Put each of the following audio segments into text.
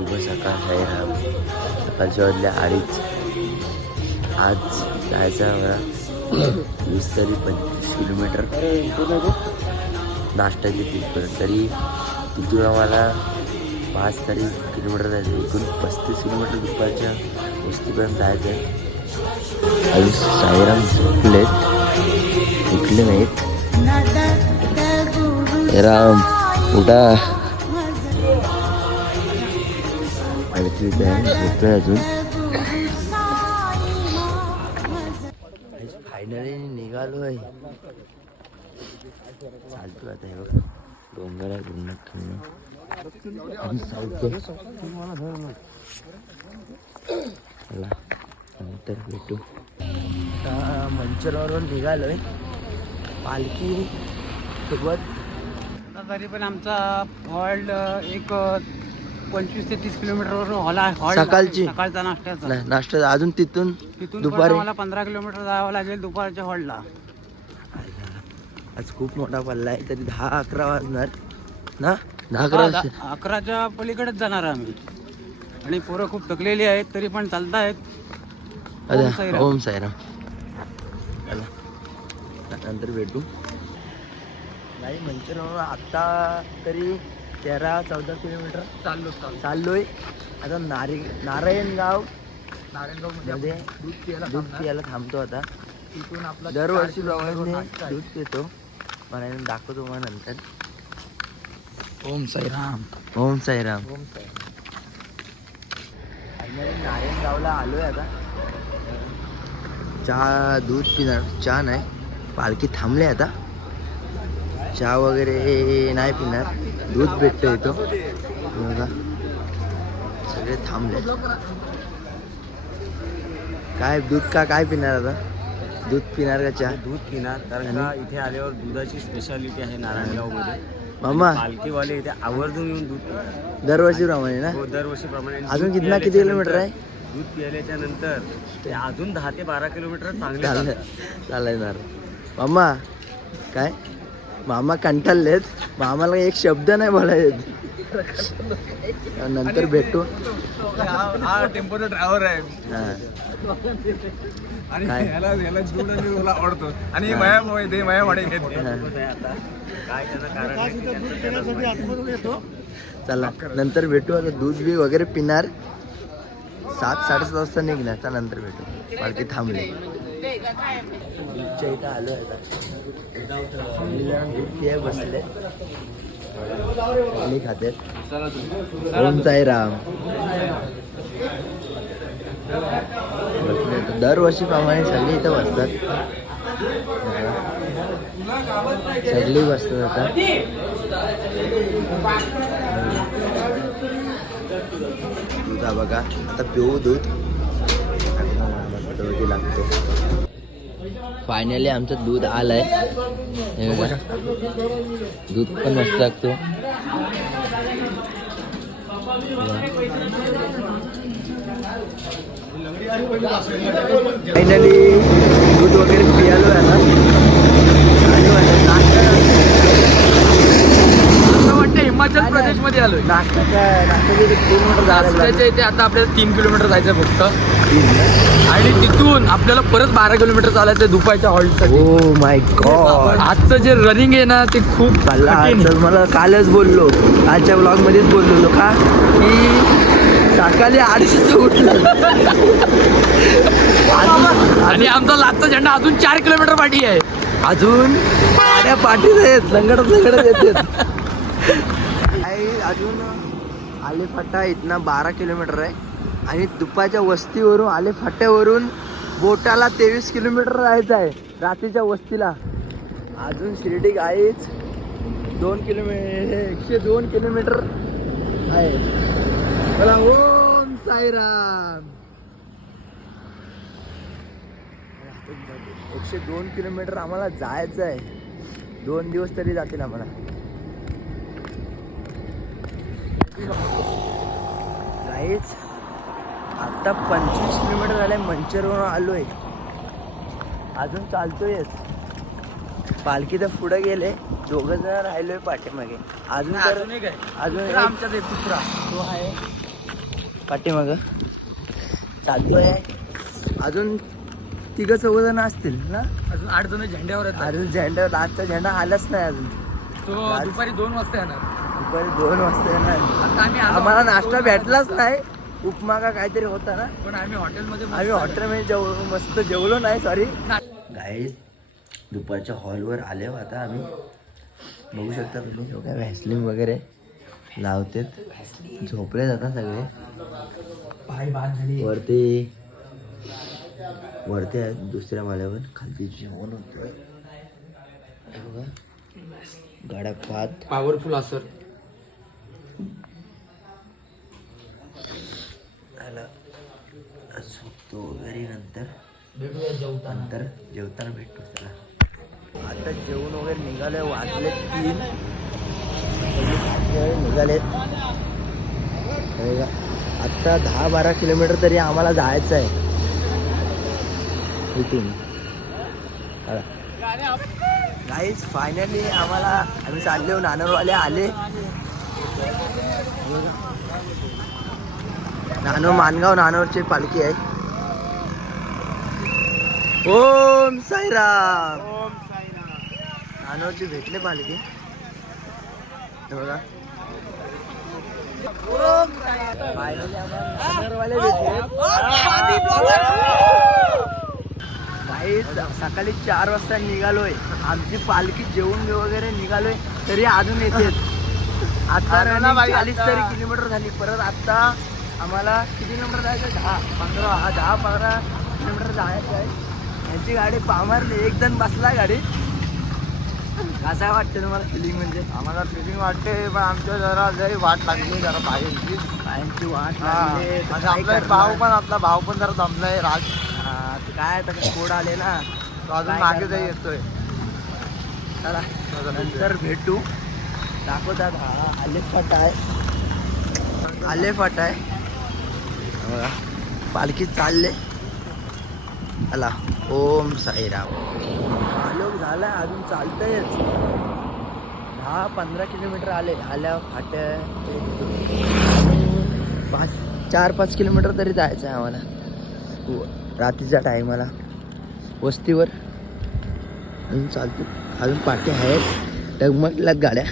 शुभ सकाळ साईराम. सकाळच्या वाजल्या 2:30. आज जायचं मला 20 तरी 25 किलोमीटर नाश्त्याची तिथपर्यंत. तरी तिथून आम्हाला 5 तरी किलोमीटर जायचं. एकूण 35 किलोमीटर दुपारच्या वस्तीपर्यंत जायचं आहे. अजून साईराम झोपलेत, उठले नाहीत. राम उठा. झोपलोय अजून. फायनली निघालोय. चालतो आता. हे बघ डोंगर आहे, चला नंतर भेटू. मंचरवरून निघालोय पालखी सोबत. तरी पण आमचा हॉल्ट एक 25 ते 30 किलोमीटरवर हॉल्ट सकाळची सकाळचा नाश्त्याचा नाश्ता. अजून तिथून दुपारी मला 15 किलोमीटर जावं लागेल दुपारच्या हॉल्टला. आज खूप मोठा पल्ला आहे. तरी 10-11 वाजणार ना. 10-11 11च्या पलीकडेच जाणार आम्ही. आणि पोरं खूप थकलेली आहेत तरी पण चालतायत. ओम साईराम. चला नंतर भेटू. नाही मंचरवरून आत्ता तरी 13-14 किलोमीटर चाललोय. आता नारायणगाव मध्ये दूध प्यायला थांबतो. आता तिथून आपला दरवर्षी प्रमाणे दूध पितो. मला दाखवतो मग नंतर. ओम साईराम. ओम साईराम. नारायणगावला आलोय आता. चहा दूध पिणार. चहा नाही, पालखी थांबले आता. चहा वगैरे नाही पिणार. दूध भेटतो इथं बघा. सगळे थांबले. काय दूध काय पिणार आता? दूध पिणार का चहा? दूध पिणार. कारण का इथे आल्यावर दुधाची स्पेशालिटी आहे नारायणगावमध्ये. मामा पालखीवाले इथे आवर्जून येऊन दूध पितात दरवर्षीप्रमाणे ना. हो, दरवर्षीप्रमाणे. अजून किती किलोमीटर आहे? दूध पिल्याच्या नंतर ते अजून 10 ते 12 किलोमीटर चांगले चालणार. मामा काय मामा कंटाळलेत. मामाला एक शब्द नाही बोलायचे. नंतर भेटू. हा टेम्पोचा ड्रायव्हर आहे आणि काय? ह्याला दूध आणि मला आवडतो आणि माया वाडे घेतो. काय चला नंतर भेटू. आता दूध बी वगैरे पिणार. 7-7:30 वाजता निघणार. त्यानंतर भेटू. पालखी थांबली. दूधच्या इथं आलो आहे. दूध पिया बसले. पाणी खाते. ओम साईराम. दरवर्षी प्रमाणे सगळी इथं बसतात. सगळी बसतात आता. दूध बघा. आता पिऊ दूध. लागतो. फायनली आमचं दूध आलंय. दूध पण मस्त लागतो. फायनली दूध वगैरे पियालो आहे ना. असं वाटतं हिमाचल प्रदेश मध्ये आलोय. नाश्त्याच्या इथे आता आपल्याला 3 किलोमीटर जायचं फक्त. आणि तिथून आपल्याला परत 12 किलोमीटर चालायचं दुपारच्या हॉल्टसाठी. Oh my God. आजचं जे रनिंग आहे ना ते खूप मला कालच बोललो. आजच्या ब्लॉग मध्येच बोललो का की सकाळी 8:30 उठलं. आणि आमचा लाटचा झेंडा अजून 4 किलोमीटर पाठी आहे. अजून गाड्या पाठीत आहेत. लंगडत येतात. अजून आलेफाटा इथनं 12 किलोमीटर आहे. आणि दुपारच्या वस्तीवरून आलेफाट्यावरून बोटाला 23 किलोमीटर जायचं आहे. रात्रीच्या वस्तीला अजून शिर्डी आहेच 2 किलोमीटर. 102 किलोमीटर आहे. चला ओम साईराम. 102 किलोमीटर आम्हाला जायचं आहे. 2 दिवस तरी जातील आम्हाला. जायच आता 25 किलोमीटर झालंय. मंचरवरून आलोय. अजून चालतोयच. पालखी तर पुढे गेले. 2 जण राहिलोय पाठीमागे. अजून आमच्या ते कुत्रा तो आहे पाठीमागं चालतोय. अजून तिघं चौघजण असतील ना. अजून 8 जण झेंड्यावर आहेत. अजून झेंडा आजचा झेंडा आलाच नाही अजून. तो दुपारी 2 वाजता येणार. दुपारी 2 वाजता येणार. आता आम्ही आलो. आम्हाला नाश्ता भेटलाच नाही. उपमा का काहीतरी होता ना. पण आम्ही हॉटेलमध्ये मस्त जेवलो नाही. सॉरी गाईज, दुपारच्या हॉलवर आले हो आता आम्ही. बघू शकता तुम्ही काय व्हॅसलिन वगैरे लावतेत. झोपले जातात सगळे. पाय बाद झाली. वरती आहेत दुसऱ्या माल्यावर. खालती जेवण होतोय बघा. गाड्या पात पॉवरफुल असर. झोपतो वगैरे. नंतर भेटूया जेवताना भेटतो त्याला. आता जेवण वगैरे निघाले. वाजले 3 निघालेत. आत्ता 10-12 किलोमीटर तरी आम्हाला जायचं आहे इथून. गाईज फायनली आम्ही चाललो. नानोरवाले आले. मानगाव नानोरची पालखी आहे. ओम साईराम. नानोरची भेटले पालखी बघा. फायनली नानोरवाले भेटले. सकाळी 4 वाजता निघालोय. आमची पालखी जेवून वगैरे निघालोय तरी अजून येते. आता 40 तरी किलोमीटर झाली. परत आता आम्हाला किती किलोमीटर जायचं? 10-15 किलोमीटर जायचं आहे. यांची गाडी पामारली. एक जण बसला गाडी. कसं वाटतं तुम्हाला फिलिंग? म्हणजे आम्हाला फिलिंग वाटते, पण आमच्या जरा लई वाट लागली जरा पायांची वाट आपला भाऊ पण जरा दमलाय. राज काय आता कोड आले ना, तो अजून मागे जाई येतोय. चला नंतर भेटू. दाखवतात. आलेफाटा आहे. आलेफाटा आहे बघा. पालखी चालले. आला. ओम साईराम. आलोक झाला. अजून चालतंयच. 10-15 किलोमीटर आल्या फाट्या. 4-5 किलोमीटर तरी जायचं आहे आम्हाला रात्रीच्या टायमाला. वस्तीवर अजून चालतो. अजून पाट्या आहेत. डगमगल्यात गाड्या.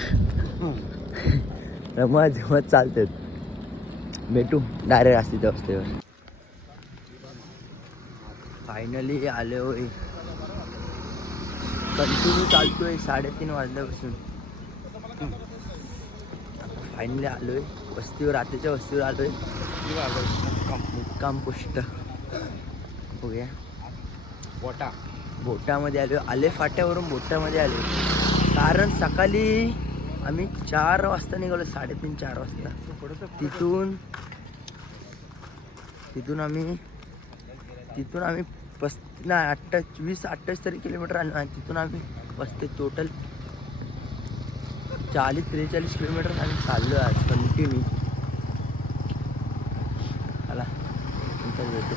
रमत चालतात. भेटू डायरेक्ट असते वस्तीवर. फायनली आलोय. कंटिन्यू चालतोय 3:30 वाजल्यापासून. फायनली आलोय वस्तीवर. रात्रीच्या वस्तीवर आलोय. मुक्काम पोस्ट बघूया. बोटामध्ये आलो. आले फाट्यावरून बोटामध्ये आलो. कारण सकाळी आम्ही 4 वाजता निघालो. 3:30-4 वाजता. तिथून आम्ही 20-28 तरी किलोमीटर आलो. आणि तिथून आम्ही 35 टोटल 40-43 किलोमीटर आम्ही चाललो आज कंटिन्यू. चला नंतर भेटू.